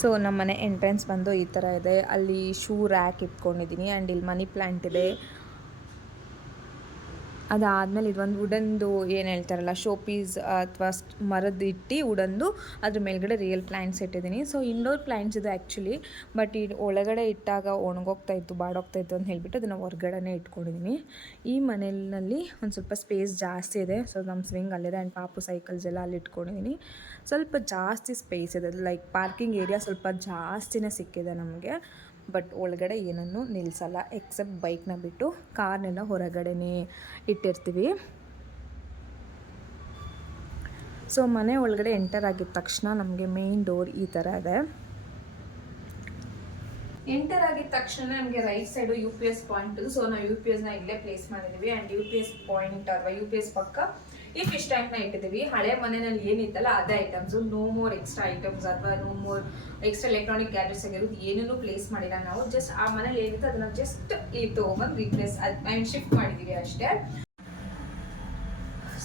So ನಮ್ಮ ಮನೆ entrance ಬಂದು ಈ ಥರ ಇದೆ. ಅಲ್ಲಿ ಶೂ ರ್ಯಾಕ್ ಇಟ್ಕೊಂಡಿದ್ದೀನಿ ಆ್ಯಂಡ್ ಇಲ್ಲಿ ಮನಿ ಪ್ಲ್ಯಾಂಟ್ ಇದೆ. ಅದಾದಮೇಲೆ ಇದೊಂದು ವುಡನ್ದು ಏನು ಹೇಳ್ತಾರಲ್ಲ ಶೋ ಪೀಸ್ ಅಥವಾ ಮರದ ಇಟ್ಟು ವುಡನ್ದು ಅದ್ರ ಮೇಲ್ಗಡೆ ರಿಯಲ್ ಪ್ಲ್ಯಾಂಟ್ಸ್ ಇಟ್ಟಿದ್ದೀನಿ. ಸೊ ಇಂಡೋರ್ ಪ್ಲ್ಯಾಂಟ್ಸ್ ಇದೆ ಆ್ಯಕ್ಚುಲಿ, ಬಟ್ ಈ ಒಳಗಡೆ ಇಟ್ಟಾಗ ಒಣಗೋಗ್ತಾಯಿತ್ತು ಬಾಡೋಗ್ತಾಯಿತ್ತು ಅಂತ ಹೇಳಿಬಿಟ್ಟು ಅದನ್ನು ಹೊರಗಡೆನೇ ಇಟ್ಕೊಂಡಿದ್ದೀನಿ. ಈ ಮನೆಯಲ್ಲಿ ಒಂದು ಸ್ವಲ್ಪ ಸ್ಪೇಸ್ ಜಾಸ್ತಿ ಇದೆ. ಸೊ ನಮ್ಮ ಸ್ವಿಂಗ್ ಅಲ್ಲಿದೆ ಆ್ಯಂಡ್ ಪಾಪು ಸೈಕಲ್ಸ್ ಎಲ್ಲ ಅಲ್ಲಿ ಇಟ್ಕೊಂಡಿದ್ದೀನಿ. ಸ್ವಲ್ಪ ಜಾಸ್ತಿ ಸ್ಪೇಸ್ ಇದೆ, ಲೈಕ್ ಪಾರ್ಕಿಂಗ್ ಏರಿಯಾ ಸ್ವಲ್ಪ ಜಾಸ್ತಿನೇ ಸಿಕ್ಕಿದೆ ನಮಗೆ. ಬಟ್ ಒಳಗಡೆ ಏನನ್ನು ನಿಲ್ಲಿಸಲ್ಲ ಎಕ್ಸೆಪ್ಟ್ ಬೈಕ್ನ ಬಿಟ್ಟು, ಕಾರ್ನೆಲ್ಲ ಹೊರಗಡೆನೇ ಇಟ್ಟಿರ್ತೀವಿ. ಸೊ ಮನೆ ಒಳಗಡೆ ಎಂಟರ್ ಆಗಿದ ತಕ್ಷಣ ನಮಗೆ ಮೇನ್ ಡೋರ್ ಈ ಥರ ಇದೆ. ಎಂಟರ್ ಆಗಿದ ತಕ್ಷಣ ನಮಗೆ right side UPS point. So ನಾವು UPSನ ಇಲ್ಲೇ ಪ್ಲೇಸ್ ಮಾಡಿದ್ದೀವಿ ಆ್ಯಂಡ್ UPS ಪಾಯಿಂಟ್ ಅಥವಾ UPS ಪಕ್ಕ ಈ ಫಿಶ್ ಟ್ಯಾಂಕ್ನ ಇಟ್ಟಿದ್ದೀವಿ. ಹಳೆ ಮನೆಯಲ್ಲಿ ಏನಿತ್ತಲ್ಲ ಅದೇ items, no more extra items ಅಥವಾ no more extra electronic gadgets ಆಗಿರೋದು ಏನೂ ಪ್ಲೇಸ್ ಮಾಡಿಲ್ಲ ನಾವು. ಜಸ್ಟ್ ಆ ಮನೇಲಿ ಏನಿತ್ತು ಅದನ್ನು ಜಸ್ಟ್ ಇಲ್ಲಿ ತೊಗೊಂಬಂದು ರೀಪ್ಲೇಸ್ ಶಿಫ್ಟ್ ಮಾಡಿದ್ದೀವಿ ಅಷ್ಟೇ.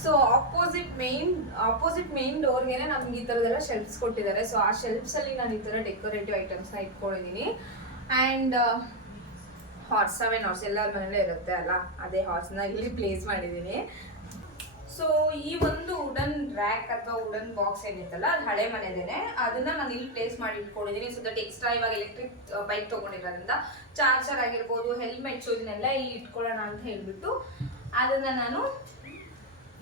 ಸೊ ಆಪೋಸಿಟ್ ಮೇನ್ ಡೋರ್ಗೆ ನಮ್ಗೆ ಈ ಥರದೆಲ್ಲ ಶೆಲ್ಫ್ಸ್ ಕೊಟ್ಟಿದ್ದಾರೆ. ಸೊ ಆ ಶೆಲ್ಫ್ಸಲ್ಲಿ ನಾನು ಈ ಥರ ಡೆಕೋರೇಟಿವ್ ಐಟಮ್ಸ್ನ ಇಟ್ಕೊಂಡಿದ್ದೀನಿ. ಆ್ಯಂಡ್ ಹಾರ್ಸ್ 7 ಹಾರ್ಸ್ ಎಲ್ಲರ ಮನೇಲೇ ಇರುತ್ತೆ ಅಲ್ಲ, ಅದೇ ಹಾರ್ಸ್ನ ಇಲ್ಲಿ ಪ್ಲೇಸ್ ಮಾಡಿದ್ದೀನಿ. ಸೊ ಈ ಒಂದು ವುಡನ್ ರ್ಯಾಕ್ ಅಥವಾ ವುಡನ್ ಬಾಕ್ಸ್ ಏನಿತ್ತಲ್ಲ ಅದು ಹಳೆ ಮನೆದೇನೆ, ಅದನ್ನ ನಾನು ಇಲ್ಲಿ ಪ್ಲೇಸ್ ಮಾಡಿ ಇಟ್ಕೊಂಡಿದ್ದೀನಿ. ಸೊ ದಟ್ ಎಕ್ಸ್ಟ್ರಾ ಇವಾಗ ಎಲೆಕ್ಟ್ರಿಕ್ ಬೈಕ್ ತೊಗೊಂಡಿರೋದ್ರಿಂದ ಚಾರ್ಜರ್ ಆಗಿರ್ಬೋದು, ಹೆಲ್ಮೆಟ್ಸು ಇದನ್ನೆಲ್ಲ ಇಲ್ಲಿ ಇಟ್ಕೊಳ್ಳೋಣ ಅಂತ ಹೇಳ್ಬಿಟ್ಟು ಅದನ್ನ ನಾನು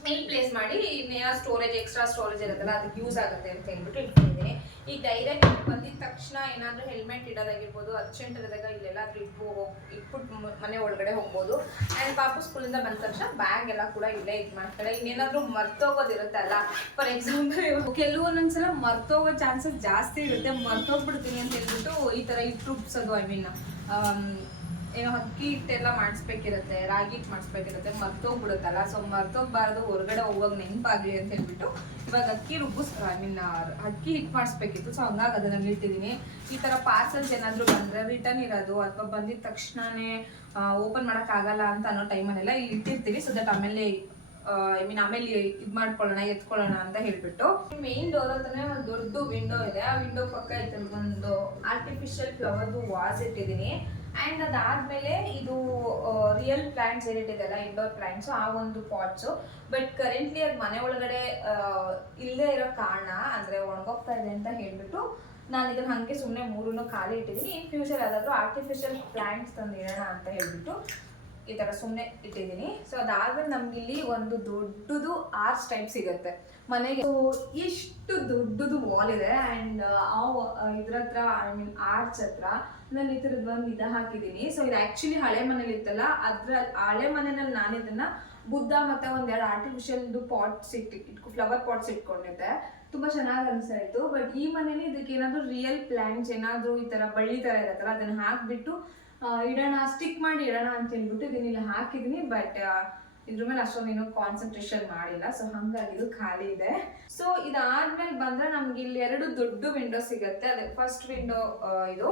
ಇಲ್ಲಿ ಪ್ಲೇಸ್ ಮಾಡಿ ಇನ್ನೇನೋ ಸ್ಟೋರೇಜ್ ಎಕ್ಸ್ಟ್ರಾ ಸ್ಟೋರೇಜ್ ಇರುತ್ತಲ್ಲ ಅದಕ್ಕೆ ಯೂಸ್ ಆಗುತ್ತೆ ಅಂತ ಹೇಳ್ಬಿಟ್ಟು ಇಟ್ಕೊಂಡಿದ್ದೀನಿ. ಈಗ ಡೈರೆಕ್ಟ್ ಬಂದಿದ ತಕ್ಷಣ ಏನಾದರೂ ಹೆಲ್ಮೆಟ್ ಇಡೋದಾಗಿರ್ಬೋದು, ಅರ್ಜೆಂಟ್ ಇರೋದಾಗ ಇಲ್ಲೆಲ್ಲ ಇಟ್ಬಿಟ್ಟು ಮನೆ ಒಳಗಡೆ ಹೋಗ್ಬೋದು. ಆ್ಯಂಡ್ ಪಾಪು ಸ್ಕೂಲಿಂದ ಬಂದ ತಕ್ಷಣ ಬ್ಯಾಗ್ ಎಲ್ಲ ಕೂಡ ಇಲ್ಲೇ ಇದು ಮಾಡ್ತಾರೆ. ಇನ್ನೇನಾದರೂ ಮರ್ತೋಗೋದಿರುತ್ತಲ್ಲ, ಫಾರ್ ಎಕ್ಸಾಂಪಲ್ ಕೆಲವೊಂದೊಂದ್ಸಲ ಮರ್ತೋಗೋ ಚಾನ್ಸಸ್ ಜಾಸ್ತಿ ಇರುತ್ತೆ. ಮರ್ತೋಗ್ಬಿಡ್ತೀನಿ ಅಂತ ಹೇಳ್ಬಿಟ್ಟು ಈ ಥರ ಇಟ್ಟು ಏನೋ ಅಕ್ಕಿ ಹಿಟ್ಟೆಲ್ಲ ಮಾಡಿಸ್ಬೇಕಿರುತ್ತೆ, ರಾಗಿ ಹಿಟ್ಟು ಮಾಡಿಸ್ಬೇಕಿರುತ್ತೆ, ಮರ್ತೋಗ್ಬಿಡುತ್ತಲ್ಲ. ಸೊ ಮರ್ತೋಗ್ಬಾರ್ದು, ಹೊರಗಡೆ ಹೋಗುವಾಗ ನೆನಪಾಗಲಿ ಅಂತ ಹೇಳ್ಬಿಟ್ಟು ಇವಾಗ ಅಕ್ಕಿ ಅಕ್ಕಿ ಹಿಟ್ಟು ಮಾಡಿಸ್ಬೇಕಿತ್ತು. ಸೊ ಹಂಗಾಗಿ ಅದನ್ನು ಇಟ್ಟಿದ್ದೀನಿ. ಈ ಥರ ಪಾರ್ಸಲ್ಸ್ ಏನಾದರೂ ಬಂದರೆ ರಿಟರ್ನ್ ಇರೋದು ಅಥವಾ ಬಂದಿದ ತಕ್ಷಣವೇ ಓಪನ್ ಮಾಡೋಕ್ಕಾಗಲ್ಲ ಅಂತ ಅನ್ನೋ ಟೈಮಲ್ಲೆಲ್ಲ ಇಲ್ಲಿ ಇಟ್ಟಿರ್ತೀವಿ. ಸೊ ದಟ್ ಆಮೇಲೆ ಆಮೇಲೆ ಇದು ಮಾಡ್ಕೊಳ್ಳೋಣ ಎತ್ಕೊಳ್ಳೋಣ ಅಂತ ಹೇಳ್ಬಿಟ್ಟು. ಮೇನ್ ಡೋರ್ ಹತ್ರನೇ ಒಂದು ದೊಡ್ಡ ವಿಂಡೋ ಇದೆ. ಆ ವಿಂಡೋ ಪಕ್ಕ ಒಂದು ಆರ್ಟಿಫಿಷಿಯಲ್ ಫ್ಲವರ್ದು ವಾಸ್ ಇಟ್ಟಿದ್ದೀನಿ. ಆ್ಯಂಡ್ ಅದಾದಮೇಲೆ ಇದು ರಿಯಲ್ ಪ್ಲ್ಯಾಂಟ್ಸ್ ಏನಿಟ್ಟಿದೆಲ್ಲ ಇಂಡೋರ್ ಪ್ಲ್ಯಾಂಟ್ಸು, ಆ ಒಂದು ಪಾಟ್ಸು. ಬಟ್ ಕರೆಂಟ್ಲಿ ಅದು ಮನೆ ಒಳಗಡೆ ಇಲ್ಲದೆ ಇರೋ ಕಾರಣ ಅಂದರೆ ಒಣಗೋಗ್ತಾ ಇದೆ ಅಂತ ಹೇಳ್ಬಿಟ್ಟು ನಾನು ಇದನ್ನು ಹಾಗೆ ಸುಮ್ಮನೆ ಮೂರನ್ನು ಖಾಲಿ ಇಟ್ಟಿದ್ದೀನಿ. ಇನ್ ಫ್ಯೂಚರ್ ಯಾವುದಾದ್ರೂ ಆರ್ಟಿಫಿಷಿಯಲ್ ಪ್ಲ್ಯಾಂಟ್ಸ್ ತಂದು ಇಡೋಣ ಅಂತ ಹೇಳ್ಬಿಟ್ಟು ಈ ಥರ ಸುಮ್ಮನೆ ಇಟ್ಟಿದ್ದೀನಿ. ಸೊ ಅದಾದ್ಮೇಲೆ ನಮ್ಗೆ ಇಲ್ಲಿ ಒಂದು ದೊಡ್ಡದು ಆರ್ಚ್ ಟೈಪ್ ಸಿಗುತ್ತೆ ಮನೆಗೆ. ಸೊ ಇಷ್ಟು ದೊಡ್ಡದು ವಾಲ್ ಇದೆ. ಆ್ಯಂಡ್ ಇದ್ರ ಹತ್ರ ಆರ್ಚ್ ಹತ್ರ ನಾನು ಈ ಥರದ್ದು ಒಂದು ಹಾಕಿದ್ದೀನಿ. ಸೊ ಇದು ಆ್ಯಕ್ಚುಲಿ ಹಳೆ ಮನೇಲಿ ಇತ್ತಲ್ಲ, ಅದ್ರ ಹಳೆ ಮನೆಯಲ್ಲಿ ನಾನು ಇದನ್ನ ಬುದ್ಧ ಮತ್ತೆ ಒಂದೆರಡು ಆರ್ಟಿಫಿಷಿಯಲ್ದು ಪಾಟ್ಸ್ ಫ್ಲವರ್ ಪಾಟ್ಸ್ ಇಟ್ಕೊಂಡಿದ್ದೆ. ತುಂಬ ಚೆನ್ನಾಗಿ ಅನಿಸ್ತಾಯಿತ್ತು. ಬಟ್ ಈ ಮನೇಲಿ ಇದಕ್ಕೆ ಏನಾದರೂ ರಿಯಲ್ ಪ್ಲ್ಯಾಂಟ್ಸ್ ಏನಾದರೂ ಈ ಥರ ಬಳ್ಳಿ ಥರ ಇರುತ್ತಲ್ಲ ಅದನ್ನು ಹಾಕಿಬಿಟ್ಟು ಇಡೋಣ, ಸ್ಟಿಕ್ ಮಾಡಿ ಇಡೋಣ ಅಂತ ಹೇಳ್ಬಿಟ್ಟು ಇದನ್ನೆಲ್ಲ ಹಾಕಿದ್ದೀನಿ. ಬಟ್ ಇದ್ರ ಮೇಲೆ ಅಷ್ಟೊಂದೇನು ಕಾನ್ಸಂಟ್ರೇಷನ್ ಮಾಡಿಲ್ಲ. ಸೊ ಹಾಗಾಗಿ ಇದು ಖಾಲಿ ಇದೆ. ಸೊ ಇದಾದ್ಮೇಲೆ ಬಂದರೆ ನಮ್ಗೆ ಇಲ್ಲಿ 2 ದೊಡ್ಡ ವಿಂಡೋ ಸಿಗುತ್ತೆ. ಅದೇ ಫಸ್ಟ್ ವಿಂಡೋ ಇದು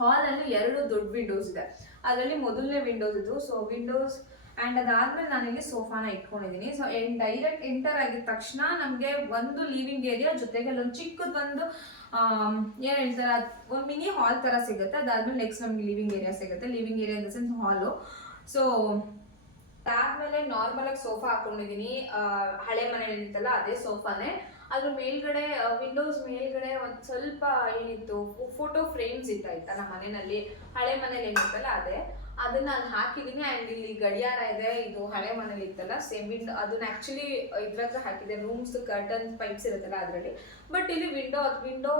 ಹಾಲಲ್ಲಿ 2 ದೊಡ್ಡ ವಿಂಡೋಸ್ ಇದೆ. ಅದರಲ್ಲಿ ಮೊದಲನೇ ವಿಂಡೋಸ್ ಇದು. ಸೊ ವಿಂಡೋಸ್ ಆ್ಯಂಡ್ ಅದಾದ್ಮೇಲೆ ನಾನಿಲ್ಲಿ ಸೋಫಾನ ಇಟ್ಕೊಂಡಿದ್ದೀನಿ. ಸೊ ಡೈರೆಕ್ಟ್ ಎಂಟರ್ ಆಗಿದ ತಕ್ಷಣ ನಮಗೆ ಒಂದು ಲಿವಿಂಗ್ ಏರಿಯಾ ಜೊತೆಗೆ ಅಲ್ಲೊಂದು ಚಿಕ್ಕದೊಂದು ಏನು ಹೇಳ್ತಾರೆ ಒಂದು ಮಿನಿ ಹಾಲ್ ಥರ ಸಿಗುತ್ತೆ. ಅದಾದ್ಮೇಲೆ ನೆಕ್ಸ್ಟ್ ನಮ್ಗೆ ಲಿವಿಂಗ್ ಏರಿಯಾ ಸಿಗುತ್ತೆ. Living area in the sense ಹಾಲು. ಸೊ ಅದಾದ್ಮೇಲೆ ನಾರ್ಮಲಾಗಿ ಸೋಫಾ ಹಾಕೊಂಡಿದ್ದೀನಿ. ಹಳೆ ಮನೇಲಿ ಇರುತ್ತಲ್ಲ ಅದೇ ಸೋಫಾನೇ. ಅದ್ರ ಮೇಲ್ಗಡೆ ವಿಂಡೋಸ್ ಮೇಲ್ಗಡೆ ಒಂದು ಸ್ವಲ್ಪ ಏನಿತ್ತು ಫೋಟೋ ಫ್ರೇಮ್ಸ್ ಇತ್ತಾಯ್ತಾ ನಮ್ಮ ಮನೆಯಲ್ಲಿ, ಹಳೆ ಮನೇಲಿ ಏನಿತ್ತಲ್ಲ ಅದನ್ನ ನಾನು ಹಾಕಿದ್ದೀನಿ. ಆ್ಯಂಡ್ ಇಲ್ಲಿ ಗಡಿಯಾರ ಇದೆ. ಇದು ಹಳೆ ಮನೇಲಿ ಇತ್ತಲ್ಲ ಸೇಮ್ ವಿಂಡೋ, ಅದನ್ನ ಆ್ಯಕ್ಚುಲಿ ಇದ್ರ ಹತ್ರ ಹಾಕಿದೆ. ರೂಮ್ಸ್ ಕರ್ಟನ್ ಪೈಪ್ಸ್ ಇರುತ್ತಲ್ಲ ಅದರಲ್ಲಿ. ಬಟ್ ಇಲ್ಲಿ ವಿಂಡೋ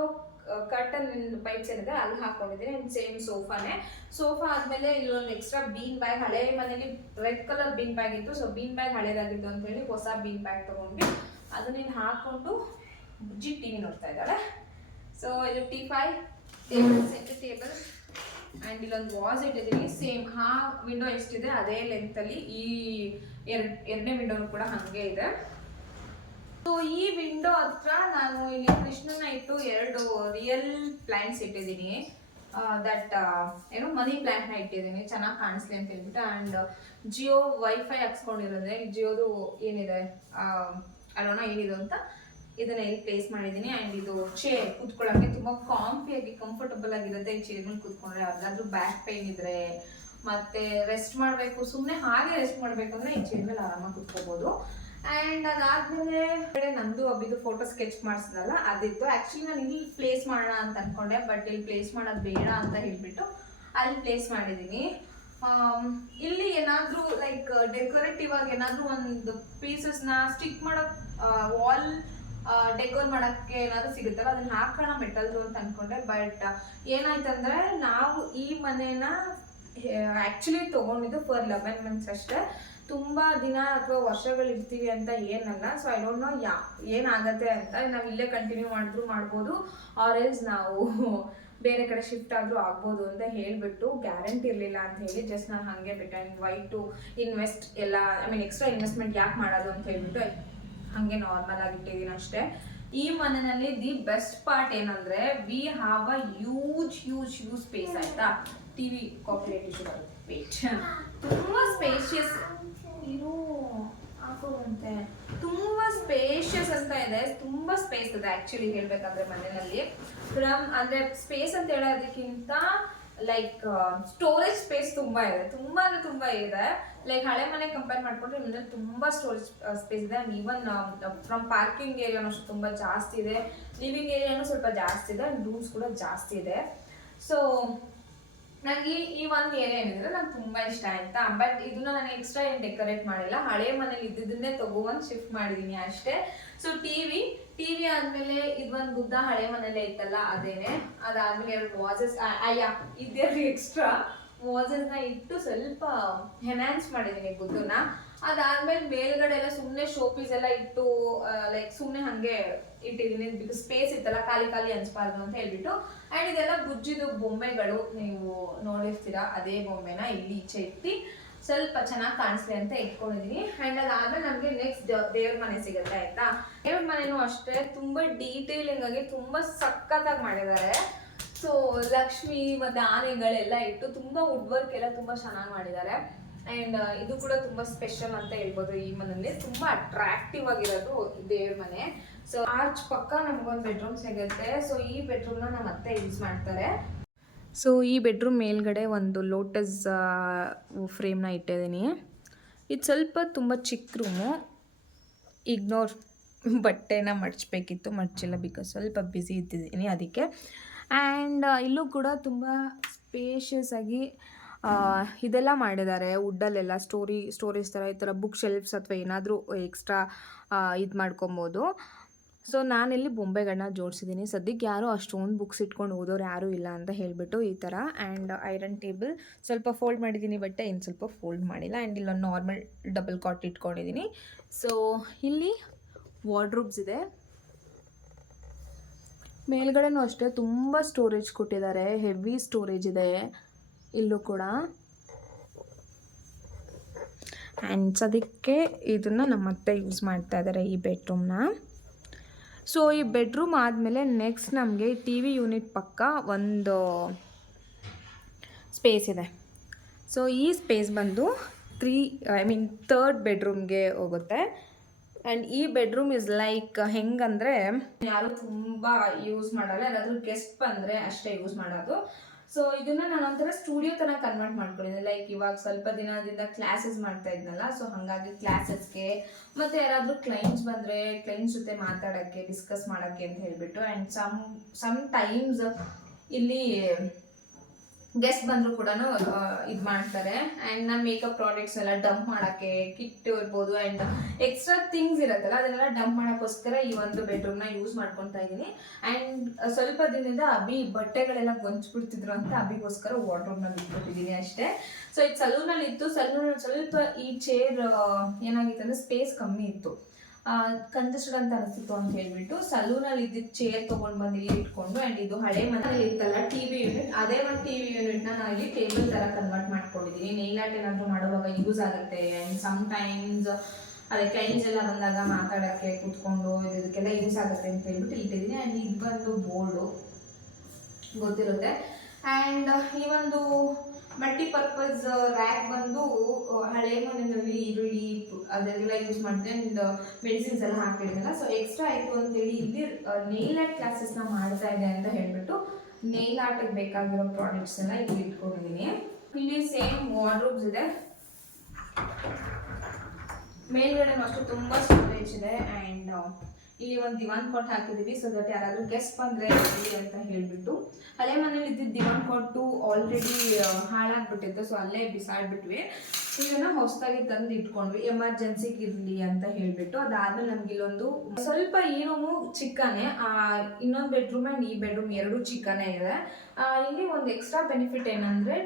ಕರ್ಟನ್ ಪೈಪ್ಸ್ ಏನಿದೆ ಅಲ್ಲಿ ಹಾಕೊಂಡಿದ್ದೀನಿ. And same ಸೋಫಾನೇ. ಸೋಫಾ ಆದಮೇಲೆ ಇಲ್ಲೊಂದು ಎಕ್ಸ್ಟ್ರಾ ಬೀನ್ ಬ್ಯಾಗ್, ಹಳೆ ಮನೇಲಿ ರೆಡ್ ಕಲರ್ ಬೀನ್ ಬ್ಯಾಗ್ ಇತ್ತು. ಸೊ ಬೀನ್ ಬ್ಯಾಗ್ ಹಳೇದಾಗಿತ್ತು ಅಂತ ಹೇಳಿ ಹೊಸ ಬೀನ್ ಬ್ಯಾಗ್ ತೊಗೊಂಡ್ವಿ. ಅದನ್ನ ಇಲ್ಲಿ ಹಾಕೊಂಡು ಬುಜ್ಜಿ ಟಿ ವಿ ನೋಡ್ತಾ ಇದ್ದಾಳೆ. ಸೊ ಇದು T5 table, centre table. And ಇಲ್ಲೊಂದು ವಾಸ್ ಇಟ್ಟಿದ್ದೀನಿ. ಸೇಮ್ ವಿಂಡೋ ಎಷ್ಟಿದೆ ಅದೇ ಲೆಂತಲ್ಲಿ ಈ ಎರಡನೇ ವಿಂಡೋನು ಕೂಡ ಹಾಗೆ ಇದೆ. ಸೊ ಈ ವಿಂಡೋ ಹತ್ರ ನಾನು ಇಲ್ಲಿ ಕೃಷ್ಣನ ಇಟ್ಟು 2 ರಿಯಲ್ ಪ್ಲ್ಯಾಂಟ್ಸ್ ಇಟ್ಟಿದ್ದೀನಿ. ದಟ್ ಏನು ಮನಿ ಪ್ಲ್ಯಾಂಟ್ನ ಇಟ್ಟಿದ್ದೀನಿ ಚೆನ್ನಾಗಿ ಕಾಣಿಸ್ಲಿ ಅಂತ ಹೇಳ್ಬಿಟ್ಟು. ಆ್ಯಂಡ್ ಜಿಯೋ ವೈಫೈ ಹಾಕ್ಸ್ಕೊಂಡಿರೋದ್ರೆ ಜಿಯೋದು ಏನಿದೆ ಅಲ್ಲೋಣ ಏನಿದೆ ಅಂತ ಇದನ್ನ ಇಲ್ಲಿ ಪ್ಲೇಸ್ ಮಾಡಿದ್ದೀನಿ. ಆ್ಯಂಡ್ ಇದು ಚೇರ್ ಕೂತ್ಕೊಳ್ಳೋಕ್ಕೆ ತುಂಬ ಕಾಂಫಿಯಾಗಿ ಕಂಫರ್ಟಬಲ್ ಆಗಿರುತ್ತೆ. ಈ ಚೇರ್ಗಳು ಕೂತ್ಕೊಂಡ್ರೆ ಯಾವ್ದಾದ್ರು ಬ್ಯಾಕ್ ಪೇನ್ ಇದ್ರೆ ಮತ್ತೆ ರೆಸ್ಟ್ ಮಾಡಬೇಕು, ಸುಮ್ಮನೆ ಹಾಗೆ ರೆಸ್ಟ್ ಮಾಡಬೇಕು ಅಂದರೆ ಈ ಚೇರ್ ಮೇಲೆ ಆರಾಮಾಗಿ ಕೂತ್ಕೋಬೋದು. ಆ್ಯಂಡ್ ಅದಾದ್ಮೇಲೆ ನಂದು ಅಬ್ಬಿದು ಫೋಟೋ ಸ್ಕೆಚ್ ಮಾಡಿಸಿದಲ್ಲ ಅದಿತ್ತು. ಆ್ಯಕ್ಚುಲಿ ನಾನು ಇಲ್ಲಿ ಪ್ಲೇಸ್ ಮಾಡೋಣ ಅಂತ ಅನ್ಕೊಂಡೆ, ಬಟ್ ಇಲ್ಲಿ ಪ್ಲೇಸ್ ಮಾಡೋದು ಬೇಡ ಅಂತ ಹೇಳ್ಬಿಟ್ಟು ಅಲ್ಲಿ ಪ್ಲೇಸ್ ಮಾಡಿದ್ದೀನಿ. ಇಲ್ಲಿ ಏನಾದರೂ ಲೈಕ್ ಡೆಕೋರೇಟಿವ್ ಆಗಿ ಏನಾದರೂ ಒಂದು ಪೀಸಸ್ನ ಸ್ಟಿಕ್ ಮಾಡೋ ವಾಲ್ ಡೆಕೋರ್ ಮಾಡೋಕ್ಕೆ ಏನಾದರೂ ಸಿಗುತ್ತಲ್ಲ ಅದನ್ನ ಹಾಕೋಣ ಮೆಟಲ್ದು ಅಂತ ಅನ್ಕೊಂಡೆ. ಬಟ್ ಏನಾಯ್ತಂದ್ರೆ ನಾವು ಈ ಮನೇನ ಆ್ಯಕ್ಚುಲಿ ತೊಗೊಂಡಿದ್ದು ಫಾರ್ 11 months ಅಷ್ಟೇ. ತುಂಬ ದಿನ ಅಥವಾ ವರ್ಷಗಳು ಇರ್ತೀವಿ ಅಂತ ಏನಲ್ಲ. ಸೊ ಐ ಡೋಂಟ್ ನೋ ಏನಾಗತ್ತೆ ಅಂತ. ನಾವು ಇಲ್ಲೇ ಕಂಟಿನ್ಯೂ ಮಾಡಿದ್ರು ಮಾಡ್ಬೋದು, ಆರ್ ಎಲ್ಸ್ ನಾವು ಬೇರೆ ಕಡೆ ಶಿಫ್ಟ್ ಆದರೂ ಆಗ್ಬೋದು ಅಂತ ಹೇಳಿಬಿಟ್ಟು ಗ್ಯಾರಂಟಿ ಇರಲಿಲ್ಲ ಅಂತ ಹೇಳಿ ಜಸ್ಟ್ ನಾನು ಹಾಗೆ ಬಿಟ್ಟೆ. ವೈ ಟು ಇನ್ವೆಸ್ಟ್ ಎಲ್ಲ, ಐ ಮೀನ್ ಎಕ್ಸ್ಟ್ರಾ ಇನ್ವೆಸ್ಟ್ಮೆಂಟ್ ಯಾಕೆ ಮಾಡೋದು ಅಂತ ಹೇಳ್ಬಿಟ್ಟು ಹಾಗೆ ನಾರ್ಮಲ್ ಆಗಿ ಇಟ್ಟಿದ್ದೀನಿ ಅಷ್ಟೇ. ಈ ಮನೆಯಲ್ಲಿ ದಿ ಬೆಸ್ಟ್ ಪಾರ್ಟ್ ಏನಂದರೆ we have a huge space. ಆಯಿತಾ, ಟಿ ವಿ ಕಾಪಿರೇಟ್ ಇಶ್ಯೂ ಬರುತ್ತೆ, ವೇಟ್. ತುಂಬ ಸ್ಪೇಷಿಯಸ್ ಇರೋ ಹಾಕೋದಂತೆ, ತುಂಬ ಸ್ಪೇಷಿಯಸ್ ಅಂತ ಇದೆ. ತುಂಬ ಸ್ಪೇಸ್ ಇದೆ ಆ್ಯಕ್ಚುಲಿ ಹೇಳಬೇಕಂದ್ರೆ ಮನೆಯಲ್ಲಿ. ಅಂದರೆ ಸ್ಪೇಸ್ ಅಂತ ಹೇಳೋದಕ್ಕಿಂತ ಲೈಕ್ ಸ್ಟೋರೇಜ್ ಸ್ಪೇಸ್ ತುಂಬ ಇದೆ, ತುಂಬ ಅಂದರೆ ತುಂಬ ಇದೆ. ಲೈಕ್ ಹಳೆ ಮನೆ ಕಂಪೇರ್ ಮಾಡಿಕೊಂಡ್ರೆ ಮುಂದೆ ತುಂಬ ಸ್ಟೋರೇಜ್ ಸ್ಪೇಸ್ ಇದೆ. ಆ್ಯಂಡ್ ಈವನ್ ಫ್ರಮ್ ಪಾರ್ಕಿಂಗ್ ಏರಿಯಾನು ಅಷ್ಟು ತುಂಬ ಜಾಸ್ತಿ ಇದೆ, ಲಿವಿಂಗ್ ಏರಿಯಾನು ಸ್ವಲ್ಪ ಜಾಸ್ತಿ ಇದೆ, ಆ್ಯಂಡ್ ರೂಮ್ಸ್ ಕೂಡ ಜಾಸ್ತಿ ಇದೆ. ಸೊ ನನಗೆ ಈ ಒಂದು ಏರಿಯಾ ಏನಿದ್ರೆ ನಂಗೆ ತುಂಬ ಇಷ್ಟ ಆಯ್ತಾ. ಬಟ್ ಇದನ್ನ ನಾನು ಎಕ್ಸ್ಟ್ರಾ ಏನು ಡೆಕೋರೇಟ್ ಮಾಡಿಲ್ಲ, ಹಳೆ ಮನೇಲಿ ಇದ್ದಿದ್ದನ್ನೇ ತೊಗೊಬಂದು ಶಿಫ್ಟ್ ಮಾಡಿದ್ದೀನಿ ಅಷ್ಟೇ. ಸೊ ಟಿ ವಿ ಆದಮೇಲೆ ಇದೊಂದು ಬುದ್ಧ ಹಳೆ ಮನೇಲೆ ಇತ್ತಲ್ಲ ಅದೇನೆ. ಅದಾದಮೇಲೆ 2 ವಾಸಸ್ ಇದೆರಡು ಎಕ್ಸ್ಟ್ರಾ ವಾಸಸ್ನ ಇಟ್ಟು ಸ್ವಲ್ಪ ಎನ್ಹಾನ್ಸ್ ಮಾಡಿದ್ದೀನಿ ಬುದ್ಧನ. ಅದಾದ್ಮೇಲೆ ಮೇಲ್ಗಡೆ ಎಲ್ಲ ಸುಮ್ಮನೆ ಶೋಪೀಸ್ ಎಲ್ಲ ಇಟ್ಟು ಲೈಕ್ ಸುಮ್ಮನೆ ಹಾಗೆ ಇಟ್ಟಿದ್ದೀನಿ, ಬಿಕಾಸ್ ಸ್ಪೇಸ್ ಇತ್ತಲ್ಲ, ಖಾಲಿ ಅನ್ಸ್ಬಾರ್ದು ಅಂತ ಹೇಳ್ಬಿಟ್ಟು. ಆ್ಯಂಡ್ ಇದೆಲ್ಲ ಬುಜ್ಜಿದು ಬೊಮ್ಮೆಗಳು, ನೀವು ನೋಡಿರ್ತೀರಾ ಅದೇ ಬೊಮ್ಮೆನ ಇಲ್ಲಿ ಈಚೆ ಇಟ್ಟು ಸ್ವಲ್ಪ ಚೆನ್ನಾಗಿ ಕಾಣಿಸ್ಲಿ ಅಂತ ಇಟ್ಕೊಂಡಿದ್ದೀನಿ. ಆ್ಯಂಡ್ ಅದಾದ್ಮೇಲೆ ನಮಗೆ ನೆಕ್ಸ್ಟ್ ದೇವ್ರ ಮನೆ ಸಿಗುತ್ತೆ. ಆಯ್ತಾ, ದೇವ್ರ ಮನೆನೂ ಅಷ್ಟೇ ತುಂಬ ಡೀಟೇಲಿಂಗ್ ಆಗಿ ತುಂಬ ಸಖತ್ತಾಗಿ ಮಾಡಿದ್ದಾರೆ. ಸೊ ಲಕ್ಷ್ಮಿ ಮತ್ತು ಆನೆಗಳೆಲ್ಲ ಇಟ್ಟು ತುಂಬ ವುಡ್ ವರ್ಕ್ ಎಲ್ಲ ತುಂಬ ಚೆನ್ನಾಗಿ ಮಾಡಿದ್ದಾರೆ. ಆ್ಯಂಡ್ ಇದು ಕೂಡ ತುಂಬ ಸ್ಪೆಷಲ್ ಅಂತ ಹೇಳ್ಬೋದು. ಈ ಮನೆಯಲ್ಲಿ ತುಂಬ ಅಟ್ರಾಕ್ಟಿವ್ ಆಗಿರೋದು ದೇವ್ರ ಮನೆ. ಸೊ ಆರ್ಚ್ ಪಕ್ಕ ನಮಗೊಂದು ಬೆಡ್ರೂಮ್ ಸಿಗುತ್ತೆ. ಸೊ ಈ ಬೆಡ್ರೂಮ್ನ ನಮ್ಮ ಅತ್ತೆ ಯೂಸ್ ಮಾಡ್ತಾರೆ. ಸೊ ಈ ಬೆಡ್ರೂಮ್ ಮೇಲ್ಗಡೆ ಒಂದು ಲೋಟಸ್ ಫ್ರೇಮ್ನ ಇಟ್ಟಿದ್ದೀನಿ. ಇದು ಸ್ವಲ್ಪ ತುಂಬ ಚಿಕ್ಕ ರೂಮು, ಇಗ್ನೋರ್. ಬಟ್ಟೆನ ಮಡಚಬೇಕಿತ್ತು, ಮಡಚಿಲ್ಲ ಬಿಕಾಸ್ ಸ್ವಲ್ಪ ಬ್ಯುಸಿ ಇದ್ದಿದ್ದೀನಿ ಅದಕ್ಕೆ. ಆ್ಯಂಡ್ ಇಲ್ಲೂ ಕೂಡ ತುಂಬ ಸ್ಪೇಷಿಯಸ್ ಆಗಿ ಇದೆಲ್ಲ ಮಾಡಿದ್ದಾರೆ. ವುಡ್ಡಲ್ಲೆಲ್ಲ ಸ್ಟೋರೇಜ್ ಥರ ಈ ಥರ ಬುಕ್ ಶೆಲ್ಫ್ಸ್ ಅಥವಾ ಏನಾದರೂ ಎಕ್ಸ್ಟ್ರಾ ಇದು ಮಾಡ್ಕೊಬೋದು. ಸೊ ನಾನಿಲ್ಲಿ ಬೊಂಬೆಗಳನ್ನ ಜೋಡಿಸಿದ್ದೀನಿ. ಸದ್ಯಕ್ಕೆ ಯಾರೂ ಅಷ್ಟೊಂದು ಬುಕ್ಸ್ ಇಟ್ಕೊಂಡು ಓದೋರು ಯಾರೂ ಇಲ್ಲ ಅಂತ ಹೇಳಿಬಿಟ್ಟು ಈ ಥರ. ಆ್ಯಂಡ್ ಐರನ್ ಟೇಬಲ್ ಸ್ವಲ್ಪ ಫೋಲ್ಡ್ ಮಾಡಿದ್ದೀನಿ, ಬಟ್ಟೆ ಇನ್ನು ಸ್ವಲ್ಪ ಫೋಲ್ಡ್ ಮಾಡಿಲ್ಲ. ಆ್ಯಂಡ್ ಇಲ್ಲೊಂದು ನಾರ್ಮಲ್ ಡಬಲ್ ಕಾಟ್ ಇಟ್ಕೊಂಡಿದ್ದೀನಿ. ಸೊ ಇಲ್ಲಿ ವಾರ್ಡ್ರೋಬ್ಸ್ ಇದೆ. ಮೇಲ್ಗಡೆನೂ ಅಷ್ಟೇ ತುಂಬ ಸ್ಟೋರೇಜ್ ಕೊಟ್ಟಿದ್ದಾರೆ, ಹೆವಿ ಸ್ಟೋರೇಜ್ ಇದೆ ಇಲ್ಲೂ ಕೂಡ. ಆ್ಯಂಡ್ ಸದ್ಯಕ್ಕೆ ಇದನ್ನು ನಮ್ಮ ಅತ್ತೆ ಯೂಸ್ ಮಾಡ್ತಾ ಇದ್ದಾರೆ ಈ ಬೆಡ್ರೂಮ್ನ. ಸೊ ಈ ಬೆಡ್ರೂಮ್ ಆದಮೇಲೆ ನೆಕ್ಸ್ಟ್ ನಮಗೆ ಟಿ ವಿ ಯೂನಿಟ್ ಪಕ್ಕ ಒಂದು ಸ್ಪೇಸ್ ಇದೆ. ಸೊ ಈ ಸ್ಪೇಸ್ ಬಂದು ಥರ್ಡ್ ಬೆಡ್ರೂಮ್ಗೆ ಹೋಗುತ್ತೆ. ಆ್ಯಂಡ್ ಈ ಬೆಡ್ರೂಮ್ ಇಸ್ ಲೈಕ್ ಹೆಂಗಂದರೆ ಯಾರು ತುಂಬ ಯೂಸ್ ಮಾಡಲ್ಲ, ಯಾರಾದರೂ ಗೆಸ್ಟ್ ಬಂದರೆ ಅಷ್ಟೇ ಯೂಸ್ ಮಾಡೋದು. ಸೊ ಇದನ್ನು ನಾನು ಒಂಥರ ಸ್ಟುಡಿಯೋ ಥರ ಕನ್ವರ್ಟ್ ಮಾಡ್ಕೊಂಡಿದ್ದೆ. ಲೈಕ್ ಇವಾಗ ಸ್ವಲ್ಪ ದಿನದಿಂದ ಕ್ಲಾಸಸ್ ಮಾಡ್ತಾ ಇದ್ನಲ್ಲ, ಸೊ ಹಾಗಾಗಿ ಕ್ಲಾಸಸ್ಗೆ ಮತ್ತು ಯಾರಾದರೂ ಕ್ಲೈಂಟ್ಸ್ ಬಂದರೆ ಕ್ಲೈಂಟ್ಸ್ ಜೊತೆ ಮಾತಾಡೋಕ್ಕೆ, ಡಿಸ್ಕಸ್ ಮಾಡೋಕ್ಕೆ ಅಂತ ಹೇಳಿಬಿಟ್ಟು. ಆ್ಯಂಡ್ ಸಮ್ ಟೈಮ್ಸ್ ಇಲ್ಲಿ ಗೆಸ್ಟ್ ಬಂದರೂ ಕೂಡ ಇದು ಮಾಡ್ತಾರೆ. ಆ್ಯಂಡ್ ನನ್ನ ಮೇಕಪ್ ಪ್ರಾಡಕ್ಟ್ಸ್ ಎಲ್ಲ ಡಂಪ್ ಮಾಡೋಕ್ಕೆ, ಕಿಟ್ ಇರ್ಬೋದು ಆ್ಯಂಡ್ ಎಕ್ಸ್ಟ್ರಾ ಥಿಂಗ್ಸ್ ಇರುತ್ತಲ್ಲ ಅದನ್ನೆಲ್ಲ ಡಂಪ್ ಮಾಡೋಕ್ಕೋಸ್ಕರ ಈ ಒಂದು ಬೆಡ್ರೂಮ್ನ ಯೂಸ್ ಮಾಡ್ಕೊತಾ ಇದ್ದೀನಿ. ಆ್ಯಂಡ್ ಸ್ವಲ್ಪ ದಿನದಿಂದ ಅಭಿ ಬಟ್ಟೆಗಳೆಲ್ಲ ಗೊಂಚ್ಬಿಡ್ತಿದ್ರು ಅಂತ ಅಭಿಗೋಸ್ಕರ ವಾರ್ಡ್ರೋಬ್ನ ಬಿಟ್ಬಿಟ್ಟಿದ್ದೀನಿ ಅಷ್ಟೇ. ಸೊ ಇದು ಸಲೂನಲ್ಲಿ ಇತ್ತು. ಸಲೂನಲ್ಲಿ ಸ್ವಲ್ಪ ಈ ಚೇರ್ ಏನಾಗಿತ್ತು ಅಂದರೆ ಸ್ಪೇಸ್ ಕಮ್ಮಿ ಇತ್ತು, ಕಂಜೆಸ್ಟೆಡ್ ಅಂತ ಅನಿಸ್ತಿತ್ತು ಅಂತ ಹೇಳ್ಬಿಟ್ಟು ಸಲೂನಲ್ಲಿ ಇದ್ದಿದ್ದು ಚೇರ್ ತೊಗೊಂಡು ಬಂದು ಇಲ್ಲಿ ಇಟ್ಕೊಂಡು. ಆ್ಯಂಡ್ ಇದು ಹಳೆ ಮನೇಲಿ ಇತ್ತಲ್ಲ ಟಿ ವಿ ಯೂನಿಟ್, ಅದೇ ಒಂದು ಟಿ ವಿ ಯೂನಿಟ್ನ ನಾನು ಇಲ್ಲಿ ಟೇಬಲ್ ಥರ ಕನ್ವರ್ಟ್ ಮಾಡ್ಕೊಂಡಿದ್ದೀನಿ. ನೈಲ್ ಆರ್ಟ್ ಏನಾದರೂ ಮಾಡುವಾಗ ಯೂಸ್ ಆಗುತ್ತೆ. ಆ್ಯಂಡ್ ಸಮ್ ಟೈಮ್ಸ್ ಅದೇ ಕ್ಲೈಂಟ್ಸ್ ಎಲ್ಲ ಬಂದಾಗ ಮಾತಾಡೋಕ್ಕೆ ಕೂತ್ಕೊಂಡು ಇದಕ್ಕೆಲ್ಲ ಯೂಸ್ ಆಗುತ್ತೆ ಅಂತ ಹೇಳ್ಬಿಟ್ಟು ಇಟ್ಟಿದ್ದೀನಿ. ಆ್ಯಂಡ್ ಇದು ಬಂದು ಬೋರ್ಡು ಗೊತ್ತಿರುತ್ತೆ. ಆ್ಯಂಡ್ ಈ ಒಂದು ಮಲ್ಟಿಪರ್ಪಸ್ ರ್ಯಾಕ್ ಬಂದು ಹಳೆ ಮನೆಯಲ್ಲಿ ಈರುಳ್ಳಿ ಅದೆಲ್ಲ ಯೂಸ್ ಮಾಡಿದೆ ಆ್ಯಂಡ್ ಮೆಡಿಸಿನ್ಸ್ ಎಲ್ಲ ಹಾಕಿದ್ದೀನಲ್ಲ, ಸೊ ಎಕ್ಸ್ಟ್ರಾ ಆಯಿತು ಅಂತೇಳಿ ಇಲ್ಲಿ ನೇಲ್ ಆರ್ಟ್ ಕ್ಲಾಸಸ್ನ ಮಾಡ್ತಾ ಇದೆ ಅಂತ ಹೇಳ್ಬಿಟ್ಟು ನೇಲ್ ಆರ್ಟಿಗೆ ಬೇಕಾಗಿರೋ ಪ್ರಾಡಕ್ಟ್ಸ್ ಎಲ್ಲ ಇಲ್ಲಿ ಇಟ್ಕೊಂಡಿದ್ದೀನಿ. ಇಲ್ಲಿ ಸೇಮ್ ವಾರ್ಡ್ರೋಬ್ಸ್ ಇದೆ, ಮೇಲ್ಗಡೆ ಅಷ್ಟು ತುಂಬ ಸ್ಟೋರೇಜ್ ಇದೆ ಆ್ಯಂಡ್ ಇಲ್ಲಿ ಒಂದು ದಿವಾನ್ ಕಾಟ್ ಹಾಕಿದ್ದೀವಿ ಸೊ ದಟ್ ಯಾರಾದರೂ ಗೆಸ್ಟ್ ಬಂದರೆ ಇರಲಿ ಅಂತ ಹೇಳಿಬಿಟ್ಟು. ಹಳೆ ಮನೇಲಿ ಇದ್ದಿದ್ದು ದಿವಾನ್ ಕಾಟು ಆಲ್ರೆಡಿ ಹಾಳಾಗ್ಬಿಟ್ಟಿತ್ತು, ಸೊ ಅಲ್ಲೇ ಬಿಸಾಡ್ಬಿಟ್ವಿ. ಇದನ್ನು ಹೊಸದಾಗಿ ತಂದು ಇಟ್ಕೊಂಡ್ವಿ ಎಮರ್ಜೆನ್ಸಿಗೆ ಇರಲಿ ಅಂತ ಹೇಳಿಬಿಟ್ಟು. ಅದಾದ್ಮೇಲೆ ನಮ್ಗೆ ಇಲ್ಲೊಂದು ಸ್ವಲ್ಪ ಈ ರೂಮು ಚಿಕ್ಕನೇ, ಇನ್ನೊಂದು ಬೆಡ್ರೂಮ್ ಆ್ಯಂಡ್ ಈ ಬೆಡ್ರೂಮ್ ಎರಡೂ ಚಿಕ್ಕನೇ ಇದೆ. ಇಲ್ಲಿ ಒಂದು ಎಕ್ಸ್ಟ್ರಾ ಬೆನಿಫಿಟ್ ಏನಂದರೆ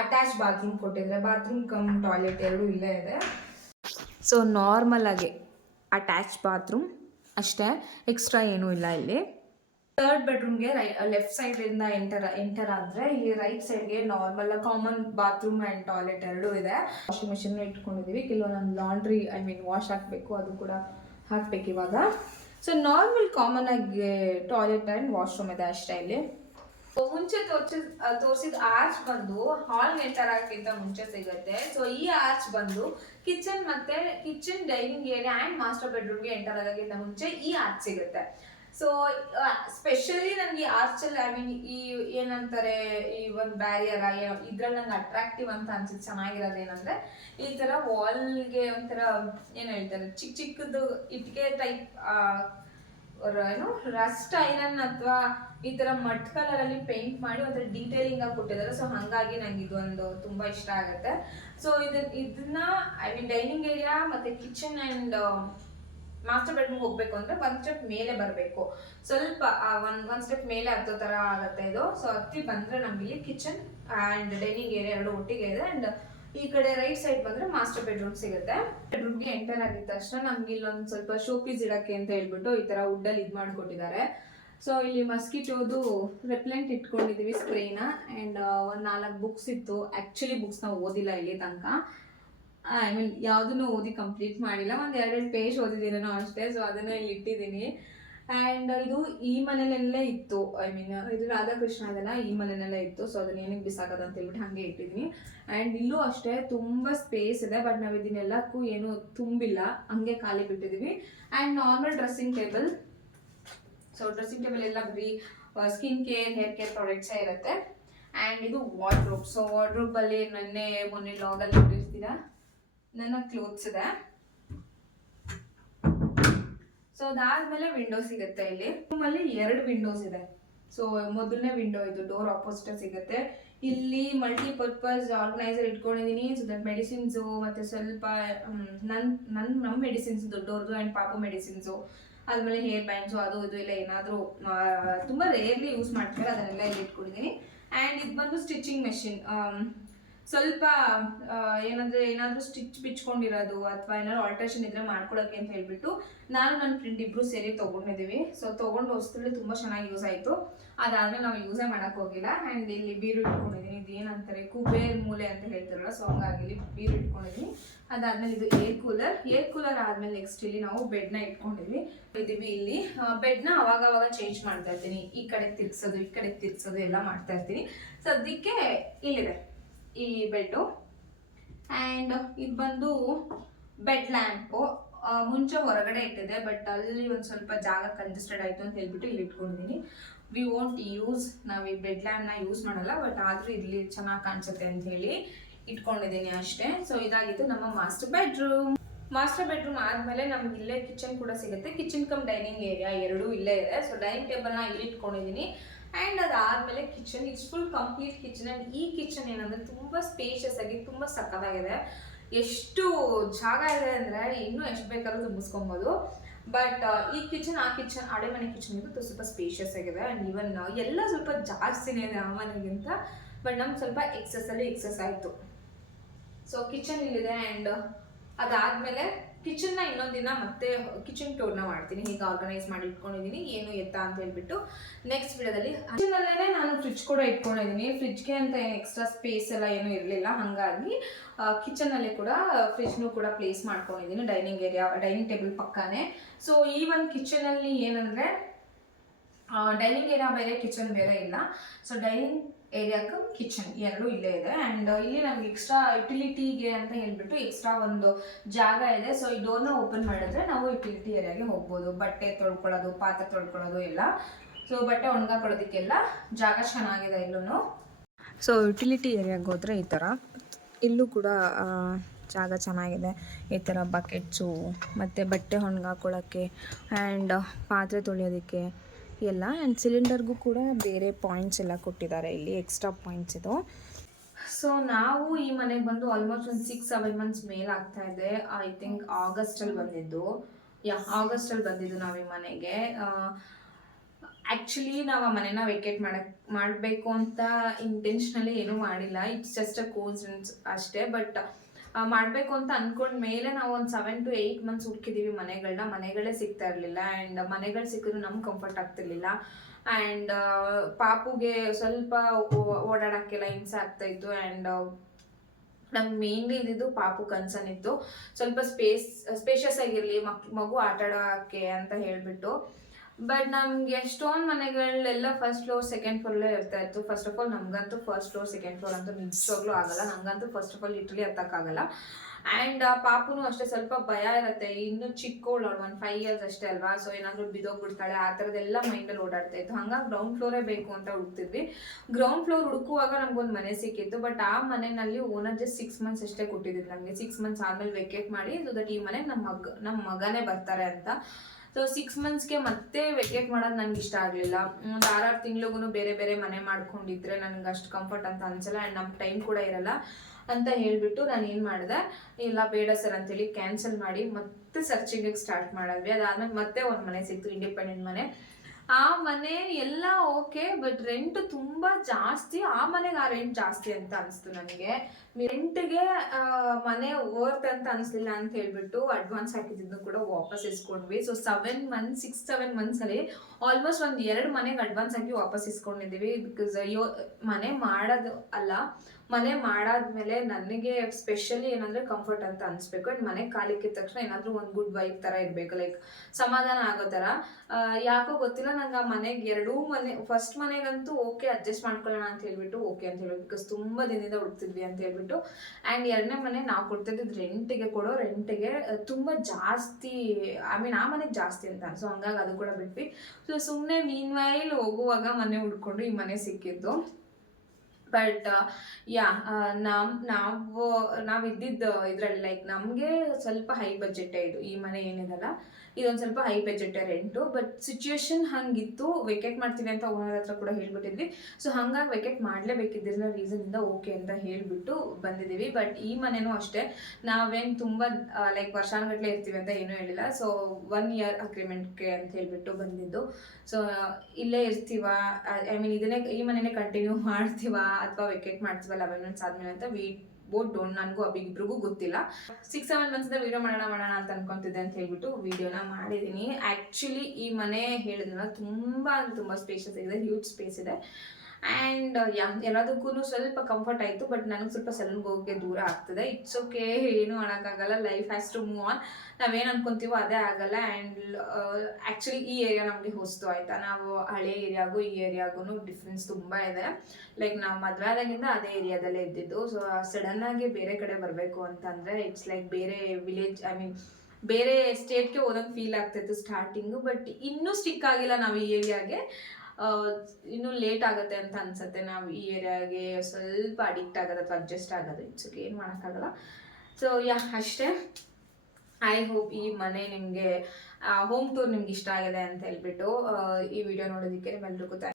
ಅಟ್ಯಾಚ್ ಬಾತ್ರೂಮ್ ಕೊಟ್ಟಿದ್ದಾರೆ, ಬಾತ್ರೂಮ್ ಕಮ್ ಟಾಯ್ಲೆಟ್ ಎರಡೂ ಇಲ್ಲೇ ಇದೆ. ಸೊ ನಾರ್ಮಲ್ ಆಗಿ ಅಟ್ಯಾಚ್ ಬಾತ್ರೂಮ್ ಅಷ್ಟೇ, ಎಕ್ಸ್ಟ್ರಾ ಏನೂ ಇಲ್ಲ ಇಲ್ಲಿ. ಥರ್ಡ್ ಬೆಡ್ರೂಮ್ಗೆ ಲೆಫ್ಟ್ ಸೈಡಿಂದ ಎಂಟರ್ ಆದರೆ ಇಲ್ಲಿ ರೈಟ್ ಸೈಡ್ಗೆ normal common bathroom and toilet ಎರಡೂ ಇದೆ. ವಾಷಿಂಗ್ ಮಿಷಿನ್ ಇಟ್ಕೊಂಡಿದ್ದೀವಿ, ಕೆಲವೊಂದು ಲಾಂಡ್ರಿ ವಾಶ್ ಹಾಕಬೇಕು, ಅದು ಕೂಡ ಹಾಕ್ಬೇಕು ಇವಾಗ. ಸೊ ನಾರ್ಮಲ್ ಕಾಮನ್ ಆಗಿ ಟಾಯ್ಲೆಟ್ ಆ್ಯಂಡ್ ವಾಶ್ರೂಮ್ ಇದೆ ಅಷ್ಟೇ ಇಲ್ಲಿ. ಮುಂಚೆ ತೋರಿಸಿದ ಆರ್ಚ್ ಬಂದು ಹಾಲ್ ಎಂಟರ್ ಆಗಕ್ಕಿಂತ ಮುಂಚೆ ಸಿಗುತ್ತೆ. ಸೊ ಈ ಆರ್ಚ್ ಬಂದು kitchen dining area and master ಬೆಡ್ರೂಮ್ಗೆ ಎಂಟರ್ ಆಗೋಕ್ಕಿಂತ ಮುಂಚೆ ಈ ಆರ್ಚ್ ಸಿಗುತ್ತೆ. ಸೊ ಸ್ಪೆಷಲಿ ನನಗೆ ಆರ್ಚಲ್ಲಿ ಈ ಏನಂತಾರೆ ಈ ಒಂದು ಬ್ಯಾರಿಯರ್ ಇದ್ರಲ್ಲಿ ನಂಗೆ ಅಟ್ರಾಕ್ಟಿವ್ ಅಂತ ಅನ್ಸುತ್ತೆ. ಚೆನ್ನಾಗಿರೋದು ಏನಂದ್ರೆ ಈ ಥರ ವಾಲ್ಗೆ ಒಂಥರ ಏನು ಹೇಳ್ತಾರೆ ಚಿಕ್ಕದು ಇಟ್ಟಿಗೆ ಟೈಪ್ ಏನು ರಸ್ಟ್ ಐರನ್ ಅಥವಾ ಈ ತರ ಮಡ್ ಕಲರ್ ಅಲ್ಲಿ ಪೇಂಟ್ ಮಾಡಿ ಒಂಥರ ಡೀಟೇಲಿಂಗ್ ಆಗಿ ಕೊಟ್ಟಿದ್ದಾರೆ. ಸೊ ಹಾಗಾಗಿ ನಂಗೆ ಇದೊಂದು ತುಂಬಾ ಇಷ್ಟ ಆಗುತ್ತೆ. ಸೊ ಇದನ್ನ ಡೈನಿಂಗ್ ಏರಿಯಾ ಮತ್ತೆ ಕಿಚನ್ ಅಂಡ್ ಮಾಸ್ಟರ್ ಬೆಡ್ರೂಮ್ ಹೋಗ್ಬೇಕು ಅಂದ್ರೆ ಒಂದ್ ಸ್ಟೆಪ್ ಮೇಲೆ ಬರಬೇಕು, ಸ್ವಲ್ಪ ಒಂದ್ ಸ್ಟೆಪ್ ಮೇಲೆ ಹತ್ತೋ ತರ ಆಗುತ್ತೆ ಇದು. ಸೊ ಹತ್ತಿ ಬಂದ್ರೆ ನಮ್ಗೆ ಇಲ್ಲಿ ಕಿಚನ್ ಅಂಡ್ ಡೈನಿಂಗ್ ಏರಿಯಾ ಎರಡು ಒಟ್ಟಿಗೆ ಇದೆ. ಅಂಡ್ ಈ ಕಡೆ ರೈಟ್ ಸೈಡ್ ಬಂದ್ರೆ ಮಾಸ್ಟರ್ ಬೆಡ್ರೂಮ್ ಸಿಗುತ್ತೆ. ಬೆಡ್ರೂಮ್ಗೆ ಎಂಟರ್ ಆಗಿದ ತಕ್ಷಣ ನಮ್ಗೆ ಇಲ್ಲೊಂದು ಸ್ವಲ್ಪ ಶೋ ಪೀಸ್ ಇಡಕ್ಕೆ ಅಂತ ಹೇಳ್ಬಿಟ್ಟು ಈ ತರ ವುಡ್ಡಲ್ಲಿ ಇದು ಮಾಡ್ಕೊಟ್ಟಿದ್ದಾರೆ. ಸೊ ಇಲ್ಲಿ ಮಸ್ಕಿಟೋದು ರೆಪ್ಲೆಂಟ್ ಇಟ್ಕೊಂಡಿದೀವಿ ಸ್ಪ್ರೇನ. ಆ್ಯಂಡ್ ಒಂದು 4 ಬುಕ್ಸ್ ಇತ್ತು. ಆ್ಯಕ್ಚುಲಿ ಬುಕ್ಸ್ನ ಓದಿಲ್ಲ ಇಲ್ಲಿ ತನಕ, ಯಾವುದನ್ನು ಓದಿ ಕಂಪ್ಲೀಟ್ ಮಾಡಿಲ್ಲ, ಒಂದು 2 ಪೇಜ್ ಓದಿದ್ದೀನೋ ಅಷ್ಟೇ. ಸೊ ಅದನ್ನ ಇಲ್ಲಿ ಇಟ್ಟಿದ್ದೀನಿ. ಆ್ಯಂಡ್ ಇದು ಈ ಮನೆಯಲ್ಲೇ ಇತ್ತು, ಇದು ರಾಧಾಕೃಷ್ಣ ಅದೆಲ್ಲ ಈ ಮನೆಯಲ್ಲೇ ಇತ್ತು. ಸೊ ಅದನ್ನ ಏನಕ್ಕೆ ಬಿಸಾಕೋದು ಅಂತ ಹೇಳ್ಬಿಟ್ಟು ಹಾಗೆ ಇಟ್ಟಿದ್ದೀನಿ. ಆ್ಯಂಡ್ ಇಲ್ಲೂ ಅಷ್ಟೇ ತುಂಬ ಸ್ಪೇಸ್ ಇದೆ, ಬಟ್ ನಾವು ಇದನ್ನೆಲ್ಲಕ್ಕೂ ಏನು ತುಂಬಿಲ್ಲ, ಹಂಗೆ ಖಾಲಿ ಬಿಟ್ಟಿದ್ದೀವಿ. And normal dressing table. So dressing table ಎಲ್ಲ ಬರೀ ಸ್ಕಿನ್ ಕೇರ್ ಹೇರ್ ಕೇರ್ ಪ್ರಾಡಕ್ಟ್ಸೇ ಇರುತ್ತೆ. ಆ್ಯಂಡ್ ಇದು ವಾರ್ಡ್ರೋಬ್. ಸೊ ವಾರ್ಡ್ರೋಬಲ್ಲಿ ಮೊನ್ನೆ ಲಾಗಲ್ಲಿ ನೋಡಿರ್ತೀರಾ ನನ್ನ ಕ್ಲೋತ್ಸ್ ಇದೆ. ಸೊ ಅದಾದ್ಮೇಲೆ ವಿಂಡೋ ಸಿಗುತ್ತೆ. ಇಲ್ಲಿ ರೂಮಲ್ಲಿ 2 ವಿಂಡೋಸ್ ಇದೆ. ಸೊ ಮೊದಲನೇ ವಿಂಡೋ ಇದು ಡೋರ್ ಆಪೋಸಿಟ್ ಸಿಗುತ್ತೆ. ಇಲ್ಲಿ ಮಲ್ಟಿಪರ್ಪಸ್ ಆರ್ಗನೈಸರ್ ಇಟ್ಕೊಂಡಿದ್ದೀನಿ. ಸೊ ದಟ್ ಮೆಡಿಸಿನ್ಸು ಮತ್ತೆ ಸ್ವಲ್ಪ ನಮ್ಮ ಮೆಡಿಸಿನ್ಸ್ ದೊಡ್ಡವ್ರದ್ದು ಆ್ಯಂಡ್ ಪಾಪು ಮೆಡಿಸಿನ್ಸು, ಆದ್ಮೇಲೆ ಹೇರ್ ಬ್ಯಾಂಡ್ಸು ಅದು ಇದು ಎಲ್ಲ ಏನಾದರೂ ತುಂಬ ರೇರ್ಲಿ ಯೂಸ್ ಮಾಡ್ತಾರೆ ಅದನ್ನೆಲ್ಲ ಇಲ್ಲಿ ಇಟ್ಕೊಂಡಿದ್ದೀನಿ. ಆ್ಯಂಡ್ ಇದು ಬಂದು ಸ್ಟಿಚಿಂಗ್ ಮೆಷಿನ್. ಸ್ವಲ್ಪ ಏನಾದರೂ ಸ್ಟಿಚ್ ಬಿಚ್ಕೊಂಡಿರೋದು ಅಥವಾ ಏನಾದ್ರು ಆಲ್ಟ್ರೇಷನ್ ಇದ್ರೆ ಮಾಡ್ಕೊಳಕ್ಕೆ ಅಂತ ಹೇಳ್ಬಿಟ್ಟು ನಾನು ನನ್ನ ಫ್ರೆಂಡ್ ಇಬ್ರು ಸೇರಿ ತೊಗೊಂಡಿದ್ದೀವಿ. ಸೊ ತೊಗೊಂಡು ಹೊಸದಲ್ಲಿ ತುಂಬ ಚೆನ್ನಾಗಿ ಯೂಸ್ ಆಯಿತು. ಅದಾದ್ಮೇಲೆ ನಾವು ಯೂಸೇ ಮಾಡೋಕ್ಕೆ ಹೋಗಿಲ್ಲ. ಆ್ಯಂಡ್ ಇಲ್ಲಿ ಬೀರು ಇಟ್ಕೊಂಡಿದ್ದೀನಿ. ಇದು ಏನಂತಾರೆ ಕುಬೇರ್ ಮೂಲೆ ಅಂತ ಹೇಳ್ತಾರಲ್ಲ, ಸೊ ಹಂಗಾಗಿ ಇಲ್ಲಿ ಬೀರು ಇಟ್ಕೊಂಡಿದ್ದೀನಿ. ಅದಾದ್ಮೇಲೆ ಇದು ಏರ್ ಕೂಲರ್ ಆದ್ಮೇಲೆ ನೆಕ್ಸ್ಟ್ ಇಲ್ಲಿ ನಾವು ಬೆಡ್ನ ಇಟ್ಕೊಂಡಿದ್ವಿ. ಇಲ್ಲಿ ಬೆಡ್ನ ಅವಾಗ ಚೇಂಜ್ ಮಾಡ್ತಾ ಇರ್ತೀನಿ. ಈ ಕಡೆ ತಿರ್ಗ್ಸೋದು ಎಲ್ಲ ಮಾಡ್ತಾ ಇರ್ತೀನಿ. ಸೊ ಅದಕ್ಕೆ ಇಲ್ಲಿದೆ ಈ ಬೆಡ್ಡು. ಆ್ಯಂಡ್ ಇದು ಬಂದು ಬೆಡ್ ಲ್ಯಾಂಪು. ಮುಂಚೆ ಹೊರಗಡೆ ಇಟ್ಟಿದೆ, ಬಟ್ ಅಲ್ಲಿ ಒಂದು ಸ್ವಲ್ಪ ಜಾಗ ಕಂಜೆಸ್ಟೆಡ್ ಆಯಿತು ಅಂತ ಹೇಳ್ಬಿಟ್ಟು ಇಲ್ಲಿ ಇಟ್ಕೊಂಡಿದ್ದೀನಿ. ವಿ ವೋಂಟ್ ಯೂಸ್, ನಾವು ಈ ಬೆಡ್ ಲ್ಯಾಂಪ್ನ ಯೂಸ್ ಮಾಡಲ್ಲ, ಬಟ್ ಆದರೂ ಇಲ್ಲಿ ಚೆನ್ನಾಗಿ ಕಾಣಿಸುತ್ತೆ ಅಂತ ಹೇಳಿ ಇಟ್ಕೊಂಡಿದ್ದೀನಿ ಅಷ್ಟೇ. ಸೊ ಇದಾಗಿತ್ತು ನಮ್ಮ ಮಾಸ್ಟರ್ ಬೆಡ್ರೂಮ್ ಆದಮೇಲೆ ನಮ್ಗೆ ಇಲ್ಲೇ ಕಿಚನ್ ಕೂಡ ಸಿಗುತ್ತೆ. ಕಿಚನ್ ಕಮ್ ಡೈನಿಂಗ್ ಏರಿಯಾ ಎರಡೂ ಇಲ್ಲೇ ಇದೆ. ಸೊ ಡೈನಿಂಗ್ ಟೇಬಲ್ನ ಇಲ್ಲಿ ಇಟ್ಕೊಂಡಿದ್ದೀನಿ. ಆ್ಯಂಡ್ ಅದಾದಮೇಲೆ kitchen, it's full complete kitchen. And ಈ ಕಿಚನ್ ಏನಂದರೆ ತುಂಬ ಸ್ಪೇಷಿಯಸ್ ಆಗಿ ತುಂಬ ಸಕ್ಕತ್ತಾಗಿದೆ. ಎಷ್ಟು ಜಾಗ ಇದೆ ಅಂದರೆ ಇನ್ನೂ ಎಷ್ಟು ಬೇಕಾದ್ರೂ ತುಂಬಿಸ್ಕೊಬೋದು. ಬಟ್ ಈ ಕಿಚನ್ ಹಳೆ ಮನೆ ಕಿಚನ್ಗಿಂತ ಸ್ವಲ್ಪ ಸ್ಪೇಷಿಯಸ್ ಆಗಿದೆ. ಆ್ಯಂಡ್ ಈವನ್ ಎಲ್ಲ ಸ್ವಲ್ಪ ಜಾಸ್ತಿನೇ ಇದೆ ಆ ಮನೆಗಿಂತ, ಬಟ್ ನಮ್ಗೆ ಸ್ವಲ್ಪ ಎಕ್ಸಸ್ ಆಯಿತು. ಸೊ ಕಿಚನ್ ಇಲ್ಲಿದೆ. ಆ್ಯಂಡ್ ಅದಾದಮೇಲೆ ಕಿಚನ್ನ ಇನ್ನೊಂದಿನ ಮತ್ತೆ ಕಿಚನ್ ಟೂರ್ನ ಮಾಡ್ತೀನಿ. ಹೀಗೆ ಆರ್ಗನೈಸ್ ಮಾಡಿ ಇಟ್ಕೊಂಡಿದ್ದೀನಿ ಏನು ಎತ್ತ ಅಂತ ಹೇಳ್ಬಿಟ್ಟು ನೆಕ್ಸ್ಟ್ ವಿಡಿಯೋದಲ್ಲಿ. ಕಿಚನಲ್ಲೇ ನಾನು ಫ್ರಿಡ್ಜ್ ಕೂಡ ಇಟ್ಕೊಂಡಿದ್ದೀನಿ. ಫ್ರಿಡ್ಜ್ಗೆ ಅಂತ ಏನು ಎಕ್ಸ್ಟ್ರಾ ಸ್ಪೇಸ್ ಎಲ್ಲ ಏನೂ ಇರಲಿಲ್ಲ, ಹಾಗಾಗಿ ಕಿಚನಲ್ಲಿ ಕೂಡ ಫ್ರಿಡ್ಜ್ನು ಕೂಡ ಪ್ಲೇಸ್ ಮಾಡ್ಕೊಂಡಿದ್ದೀನಿ ಡೈನಿಂಗ್ ಟೇಬಲ್ ಪಕ್ಕನೇ. ಸೊ ಈ ಒಂದು ಕಿಚನಲ್ಲಿ ಏನಂದರೆ ಡೈನಿಂಗ್ ಏರಿಯಾ ಬೇರೆ ಕಿಚನ್ ಬೇರೆ ಇಲ್ಲ. So dining area come kitchen ಎರಡೂ ಇಲ್ಲೇ ಇದೆ. ಆ್ಯಂಡ್ ಇಲ್ಲಿ ನಮ್ಗೆ ಎಕ್ಸ್ಟ್ರಾ ಯುಟಿಲಿಟಿಗೆ ಅಂತ ಹೇಳ್ಬಿಟ್ಟು ಎಕ್ಸ್ಟ್ರಾ ಒಂದು ಜಾಗ ಇದೆ. ಸೊ ಈ ಡೋರ್ನ ಓಪನ್ ಮಾಡಿದ್ರೆ ನಾವು ಯುಟಿಲಿಟಿ ಏರಿಯಾಗೆ ಹೋಗ್ಬೋದು, ಬಟ್ಟೆ ತೊಳ್ಕೊಳ್ಳೋದು, ಪಾತ್ರೆ ತೊಳ್ಕೊಳ್ಳೋದು ಎಲ್ಲ. ಸೊ ಬಟ್ಟೆ ಒಣಗಾಕೊಳ್ಳೋದಕ್ಕೆಲ್ಲ ಜಾಗ ಚೆನ್ನಾಗಿದೆ ಇಲ್ಲೂ. ಸೊ ಯುಟಿಲಿಟಿ ಏರಿಯಾಗೆ ಹೋದರೆ ಈ ಥರ ಇಲ್ಲೂ ಕೂಡ ಜಾಗ ಚೆನ್ನಾಗಿದೆ. ಈ ಥರ ಬಕೆಟ್ಸು ಮತ್ತು ಬಟ್ಟೆ ಒಣಗಾಕೊಳ್ಳೋಕ್ಕೆ ಆ್ಯಂಡ್ ಪಾತ್ರೆ ತೊಳೆಯೋದಕ್ಕೆ ಎಲ್ಲ. ಆ್ಯಂಡ್ ಸಿಲಿಂಡರ್ಗೂ ಕೂಡ ಬೇರೆ ಪಾಯಿಂಟ್ಸ್ ಎಲ್ಲ ಕೊಟ್ಟಿದ್ದಾರೆ ಇಲ್ಲಿ, ಎಕ್ಸ್ಟ್ರಾ ಪಾಯಿಂಟ್ಸ್ ಇದು. ಸೊ ನಾವು ಈ ಮನೆಗೆ ಬಂದು ಆಲ್ಮೋಸ್ಟ್ ಒಂದು 6-7 ಮಂತ್ಸ್ ಮೇಲೆ ಆಗ್ತಾ ಇದೆ. ಐ ಥಿಂಕ್ ಆಗಸ್ಟಲ್ಲಿ ಬಂದಿದ್ದು. ಆಗಸ್ಟಲ್ಲಿ ಬಂದಿದ್ದು ನಾವು ಈ ಮನೆಗೆ. ಆ್ಯಕ್ಚುಲಿ ನಾವು ಆ ಮನೇನ ವೆಕೇಟ್ ಮಾಡಬೇಕು ಅಂತ ಇಂಟೆನ್ಷನಲಿ ಏನೂ ಮಾಡಿಲ್ಲ. ಇಟ್ಸ್ ಜಸ್ಟ್ ಅ ಕೋಇನ್ಸಿಡೆನ್ಸ್ ಅಷ್ಟೇ. ಬಟ್ ಮಾಡಬೇಕು ಅಂತ ಅಂದ್ಕೊಂಡ ಮೇಲೆ ನಾವು ಒಂದು 7 to 8 ಮಂತ್ಸ್ ಹುಡುಕಿದ್ದೀವಿ ಮನೆಗಳೇ ಸಿಗ್ತಾ ಇರಲಿಲ್ಲ. ಆ್ಯಂಡ್ ಮನೆಗಳು ಸಿಕ್ಕಿದ್ರು ನಮ್ಗೆ ಕಂಫರ್ಟ್ ಆಗ್ತಿರ್ಲಿಲ್ಲ. ಆ್ಯಂಡ್ ಪಾಪುಗೆ ಸ್ವಲ್ಪ ಓಡಾಡೋಕ್ಕೆಲ್ಲ ಹಿಂಸೆ ಆಗ್ತಾಯಿತ್ತು. ಆ್ಯಂಡ್ ನಮ್ಗೆ ಮೇನ್ಲಿ ಇದ್ದಿದ್ದು ಪಾಪು ಕನ್ಸರ್ನ್ ಇತ್ತು, ಸ್ವಲ್ಪ ಸ್ಪೇಷಿಯಸ್ ಆಗಿರಲಿ, ಮಗು ಆಟ ಆಡೋಕ್ಕೆ ಅಂತ ಹೇಳಿಬಿಟ್ಟು. ಬಟ್ ನಮ್ಗೆ ಎಷ್ಟೊಂದು ಮನೆಗಳೆಲ್ಲ ಫಸ್ಟ್ ಫ್ಲೋರ್ ಸೆಕೆಂಡ್ ಫ್ಲೋರಲ್ಲೇ ಇರ್ತಾ ಇತ್ತು. ಫಸ್ಟ್ ಆಫ್ ಆಲ್ ನಮಗಂತೂ ಫಸ್ಟ್ ಫ್ಲೋರ್ ಸೆಕೆಂಡ್ ಫ್ಲೋರ್ ಅಂತೂ ನಿಜವಾಗ್ಲೂ ಆಗಲ್ಲ. ನನಗಂತೂ ಫಸ್ಟ್ ಆಫ್ ಆಲ್ ಲಿಟ್ರಲಿ ಹತ್ತಕ್ಕಾಗಲ್ಲ. ಆ್ಯಂಡ್ ಪಾಪುನು ಅಷ್ಟೇ ಸ್ವಲ್ಪ ಭಯ ಇರುತ್ತೆ. ಇನ್ನೂ ಚಿಕ್ಕವಳು, 5 years ಅಷ್ಟೇ ಅಲ್ವಾ. ಸೊ ಏನಾದರೂ ಬಿದ್ದೋಗ್ಬಿಡ್ತಾಳೆ ಆ ಥರದ್ದೆಲ್ಲ ಮೈಂಡಲ್ಲಿ ಓಡಾಡ್ತಾ ಇತ್ತು. ಹಂಗಾಗಿ ಗ್ರೌಂಡ್ ಫ್ಲೋರೇ ಬೇಕು ಅಂತ ಹುಡುಕ್ತಿದ್ವಿ. ಗ್ರೌಂಡ್ ಫ್ಲೋರ್ ಹುಡುಕುವಾಗ ನಮ್ಗೊಂದು ಮನೆ ಸಿಕ್ಕಿತ್ತು. ಬಟ್ ಆ ಮನೆಯಲ್ಲಿ ಓನರ್ ಜಸ್ಟ್ 6 months ಅಷ್ಟೇ ಕೊಟ್ಟಿದ್ದು ನಮಗೆ. 6 months ಆದಮೇಲೆ ವೆಕೇಟ್ ಮಾಡಿ, ಸೊ ದಟ್ ಈ ಮನೆ ನಮ್ಮ ಮಗನೇ ಬರ್ತಾರೆ ಅಂತ. ಸೊ 6 monthsಗೆ ಮತ್ತೆ ವೆಕೇಟ್ ಮಾಡೋದು ನನಗೆ ಇಷ್ಟ ಆಗಲಿಲ್ಲ. ಒಂದು 6 ತಿಂಗಳಿಗೂ ಬೇರೆ ಬೇರೆ ಮನೆ ಮಾಡ್ಕೊಂಡಿದ್ರೆ ನನಗೆ ಅಷ್ಟು ಕಂಫರ್ಟ್ ಅಂತ ಅನ್ಸಲ್ಲ. ಆ್ಯಂಡ್ ನಮ್ಮ ಟೈಮ್ ಕೂಡ ಇರಲ್ಲ ಅಂತ ಹೇಳಿಬಿಟ್ಟು ನಾನು ಏನು ಮಾಡಿದೆ, ಇಲ್ಲ ಬೇಡ ಸರ್ ಅಂತೇಳಿ ಕ್ಯಾನ್ಸಲ್ ಮಾಡಿ ಮತ್ತೆ ಸರ್ಚಿಂಗಿಗೆ ಸ್ಟಾರ್ಟ್ ಮಾಡಿದ್ವಿ. ಅದಾದ್ಮೇಲೆ ಮತ್ತೆ ಒಂದು ಮನೆ ಸಿಕ್ತು, ಇಂಡಿಪೆಂಡೆಂಟ್ ಮನೆ. ಆ ಮನೆ ಎಲ್ಲ ಓಕೆ, ಬಟ್ ರೆಂಟ್ ತುಂಬ ಜಾಸ್ತಿ. ಆ ಮನೆಗೆ ಆ ರೆಂಟ್ ಜಾಸ್ತಿ ಅಂತ ಅನಿಸ್ತು ನನಗೆ. ರೆಂಟ್ಗೆ ಮನೆ ವರ್ತ್ ಅಂತ ಅನಿಸ್ಲಿಲ್ಲ ಅಂತ ಹೇಳ್ಬಿಟ್ಟು ಅಡ್ವಾನ್ಸ್ ಹಾಕಿದ್ದು ಕೂಡ ವಾಪಸ್ ಇಸ್ಕೊಂಡ್ವಿ. ಸೊ 6-7 ಮಂತ್ಸಲ್ಲಿ ಆಲ್ಮೋಸ್ಟ್ ಒಂದು 2 ಮನೆಗೆ ಅಡ್ವಾನ್ಸ್ ಹಾಕಿ ವಾಪಸ್ ಇಸ್ಕೊಂಡಿದ್ದೀವಿ. ಬಿಕಾಸ್ ಮನೆ ಮಾಡೋದು ಅಲ್ಲ, ಮನೆ ಮಾಡಾದ್ಮೇಲೆ ನನಗೆ ಸ್ಪೆಷಲಿ ಏನಂದರೆ ಕಂಫರ್ಟ್ ಅಂತ ಅನಿಸ್ಬೇಕು. ಆ್ಯಂಡ್ ಮನೆ ಕಾಲಿಕ್ಕಿದ ತಕ್ಷಣ ಏನಾದರೂ ಒಂದು ಗುಡ್ ವೈಬ್ ಥರ ಇರಬೇಕು, ಲೈಕ್ ಸಮಾಧಾನ ಆಗೋ ಥರ. ಯಾಕೋ ಗೊತ್ತಿಲ್ಲ, ನಂಗೆ ಆ ಮನೆಗೆ 2 ಮನೆ, ಫಸ್ಟ್ ಮನೆಗಂತೂ ಓಕೆ ಅಡ್ಜಸ್ಟ್ ಮಾಡ್ಕೊಳ್ಳೋಣ ಅಂತ ಹೇಳ್ಬಿಟ್ಟು ಓಕೆ ಅಂತ ಹೇಳ್ಬಿಟ್ಟು, ಬಿಕಾಸ್ ತುಂಬ ದಿನದಿಂದ ಹುಡುಕ್ತಿದ್ವಿ ಅಂತ ಹೇಳ್ಬಿಟ್ಟು. ಆ್ಯಂಡ್ 2ನೇ ಮನೆ ನಾವು ಕೊಡ್ತಿದ್ದು ರೆಂಟಿಗೆ ತುಂಬ ಜಾಸ್ತಿ, ಐ ಮೀನ್ ಆ ಮನೆಗೆ ಜಾಸ್ತಿ ಅಂತ. ಸೊ ಹಂಗಾಗಿ ಅದು ಕೂಡ ಬಿಟ್ವಿ. ಸೊ ಸುಮ್ಮನೆ ಮೀನ್ವೈಲ್ ಹೋಗುವಾಗ ಮನೆ ಹುಡ್ಕೊಂಡು ಈ ಮನೆ ಸಿಕ್ಕಿದ್ದು. ಬಟ್ ನಾವು ಇದ್ದಿದ್ದು ಇದರಲ್ಲಿ ಲೈಕ್ ನಮಗೆ ಸ್ವಲ್ಪ ಹೈ ಬಜೆಟೇ ಇದು. ಈ ಮನೆ ಏನಿದಲ್ಲ ಇದೊಂದು ಸ್ವಲ್ಪ ಹೈ ಬಜೆಟೇ ರೆಂಟು. ಬಟ್ ಸಿಚುವೇಶನ್ ಹಂಗಿತ್ತು, ವೆಕೇಟ್ ಮಾಡ್ತೀವಿ ಅಂತ ಓನರ್ ಹತ್ರ ಕೂಡ ಹೇಳ್ಬಿಟ್ಟಿದ್ವಿ. ಸೊ ಹಂಗಾಗಿ ವೆಕೇಟ್ ಮಾಡಲೇಬೇಕಿದ್ದಿರೋ ರೀಸನಿಂದ ಓಕೆ ಅಂತ ಹೇಳಿಬಿಟ್ಟು ಬಂದಿದ್ದೀವಿ. ಬಟ್ ಈ ಮನೆಯೂ ಅಷ್ಟೇ, ನಾವೇನು ತುಂಬ ಲೈಕ್ ವರ್ಷಾನುಗಟ್ಟಲೆ ಇರ್ತೀವಿ ಅಂತ ಏನೂ ಹೇಳಿಲ್ಲ. ಸೊ 1 year ಅಗ್ರಿಮೆಂಟ್ಗೆ ಅಂತ ಹೇಳಿಬಿಟ್ಟು ಬಂದಿದ್ದು. ಸೊ ಇಲ್ಲೇ ಇರ್ತೀವ, ಐ ಮೀನ್ ಈ ಮನೆಯೇ ಕಂಟಿನ್ಯೂ ಮಾಡ್ತೀವ ಅಥವಾ ವೆಕೇಟ್ ಮಾಡ್ತೀವ 11 months ಆದಮೇಲೆ ಅಂತ ಬೋಟ್ ಡೋಂಟ್. ನನಗೂ ಇಬ್ರಿಗೂ ಗೊತ್ತಿಲ್ಲ. 6-7 ಮಂತ್ಸಿಂದ ವೀಡಿಯೋ ಮಾಡೋಣ ಅಂತ ಅನ್ಕೊಂತಿದ್ದೆ ಅಂತ ಹೇಳ್ಬಿಟ್ಟು ವೀಡಿಯೋನ ಮಾಡಿದ್ದೀನಿ. ಆ್ಯಕ್ಚುಲಿ ಈ ಮನೆ ಹೇಳಿದ್ನಲ್ಲ ತುಂಬ ಸ್ಪೇಷಿಯಸ್ ಇದೆ, ಹ್ಯೂಜ್ ಸ್ಪೇಸ್ ಇದೆ. ಆ್ಯಂಡ್ ಎಲ್ಲದಕ್ಕೂ ಸ್ವಲ್ಪ ಕಂಫರ್ಟ್ ಆಯಿತು. ಬಟ್ ನನಗೆ ಸ್ವಲ್ಪ ಹೋಗೋಕ್ಕೆ ದೂರ ಆಗ್ತದೆ. ಇಟ್ಸ್ ಓಕೆ, ಏನೂ ಮಾಡೋಕ್ಕಾಗಲ್ಲ. Life has to move on. ನಾವೇನು ಅನ್ಕೊತೀವೋ ಅದೇ ಆಗಲ್ಲ. ಆ್ಯಂಡ್ ಆ್ಯಕ್ಚುಲಿ ಈ ಏರಿಯಾ ನಮಗೆ ಹೊಸ್ತು ಆಯಿತಾ. ನಾವು ಹಳೆ ಏರಿಯಾಗೂ ಈ ಏರಿಯಾಗೂ ಡಿಫ್ರೆನ್ಸ್ ತುಂಬ ಇದೆ. ಲೈಕ್ ನಾವು ಮದುವೆ ಆದಾಗಿಂದ ಅದೇ ಏರಿಯಾದಲ್ಲೇ ಇದ್ದಿದ್ದು. ಸೊ ಸಡನ್ನಾಗಿ ಬೇರೆ ಕಡೆ ಬರಬೇಕು ಅಂತಂದರೆ ಇಟ್ಸ್ ಲೈಕ್ ಬೇರೆ ವಿಲೇಜ್, ಐ ಮೀನ್ ಬೇರೆ ಸ್ಟೇಟ್ಗೆ ಹೋದಂಗೆ ಫೀಲ್ ಆಗ್ತಾಯಿತ್ತು ಸ್ಟಾರ್ಟಿಂಗು. ಬಟ್ ಇನ್ನೂ ಸ್ಟಿಕ್ ಆಗಿಲ್ಲ ನಾವು ಈ ಏರಿಯಾಗೆ. ಇನ್ನೂ ಲೇಟ್ ಆಗುತ್ತೆ ಅಂತ ಅನ್ಸುತ್ತೆ. ನಾವು ಈ ಏರಿಯಾಗೆ ಸ್ವಲ್ಪ ಅಡಿಕ್ಟ್ ಆಗೋದು ಅಥವಾ ಅಡ್ಜಸ್ಟ್ ಆಗೋದು. ಇಟ್ಸಕ್ಕೆ ಏನು ಮಾಡೋಕ್ಕಾಗಲ್ಲ. ಸೊ ಅಷ್ಟೇ. ಐ ಹೋಪ್ ಈ ಮನೆ ನಿಮಗೆ ಹೋಮ್ ಟೂರ್ ನಿಮ್ಗೆ ಇಷ್ಟ ಆಗಿದೆ ಅಂತ ಹೇಳ್ಬಿಟ್ಟು ಈ ವಿಡಿಯೋ ನೋಡೋದಕ್ಕೆ ನಿಮ್ಮೆಲ್ರಿಗೂ